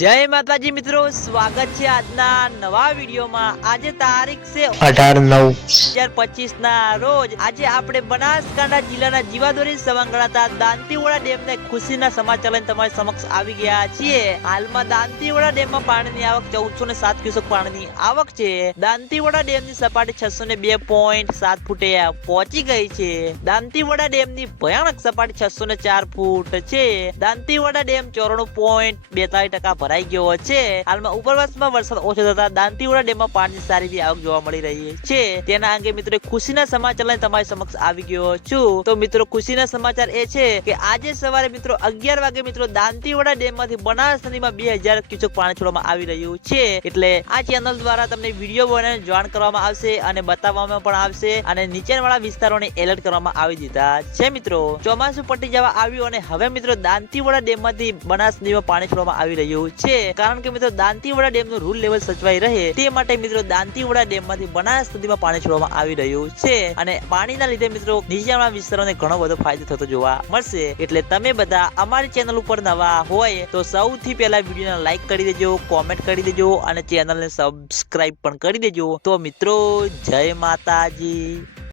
જય માતાજી મિત્રો સ્વાગત છે આજના નવા વિડીયોમાં. આજે તારીખ છે અઢાર નવ. હજાર પચીસ ના રોજ. આજે આપણે બનાસકાંઠા જિલ્લાના જીવાદોરી સવાંગ ગણાતા દાંતીવાડા ડેમ ને ખુશીના સમાચાર લઈને તમારી સમક્ષ આવી ગયા છીએ. હાલમાં દાંતીવાડા ડેમમાં પાણીની આવક ચૌદસો ને સાત ક્યુસેક પાણીની આવક છે. દાંતીવાડા ડેમની સપાટી છસો ને બે પોઈન્ટ સાત ફૂટે પહોંચી ગઈ છે. દાંતીવાડા ડેમની ભયાનક સપાટી છસો ને ચાર ફૂટ છે. દાંતીવાડા ડેમ ચોરાણું પોઈન્ટ બેતાલીસ ટકા ભરાઈ ગયો છે. હાલમાં ઉપરવાસમાં વરસાદ ઓછો થતા દાંતીવાડા ડેમમાં પાણીની સારી એવી આવક જોવા મળી રહી છે. તેના અંગે મિત્રો ખુશીના સમાચાર લઈને તમારી સમક્ષ આવી ગયો છું. તો મિત્રો ખુશીના સમાચાર એ છે કે આજે સવારે મિત્રો અગિયાર વાગે મિત્રો દાંતીવાડા ડેમમાંથી બનાસ નદીમાં બે હજાર ક્યુસેક પાણી છોડવામાં આવી રહ્યું છે. એટલે આ ચેનલ દ્વારા તમને વીડિયો બનાવીને જાણ કરવામાં આવશે અને બતાવવામાં પણ આવશે અને નીચેવાળા વિસ્તારોને એલર્ટ કરવામાં આવી દીધા છે મિત્રો. ચોમાસું પટી જવા આવ્યું અને હવે મિત્રો દાંતીવાડા ડેમમાંથી બનાસ નદીમાં પાણી છોડવામાં આવી રહ્યું છે. કારણ કે મિત્રો, દાંતીવાડા ડેમનું રૂલ લેવલ સચવાઈ રહે તે માટે મિત્રો દાંતીવાડા ડેમમાંથી બનાસ સુધીમાં પાણી છોડવામાં આવી રહ્યું છે. અને પાણીના લીધે મિત્રો નીચેવાળા વિસ્તારોને ઘણો બધો ફાયદો થતો જોવા મળશે. એટલે તમે બધા અમારી ચેનલ ઉપર નવા હોય તો સૌથી પહેલા વિડીયોને લાઈક કરી દેજો કોમેન્ટ કરી દેજો અને ચેનલને સબસ્ક્રાઇબ પણ કરી દેજો. તો મિત્રો, જય માતાજી.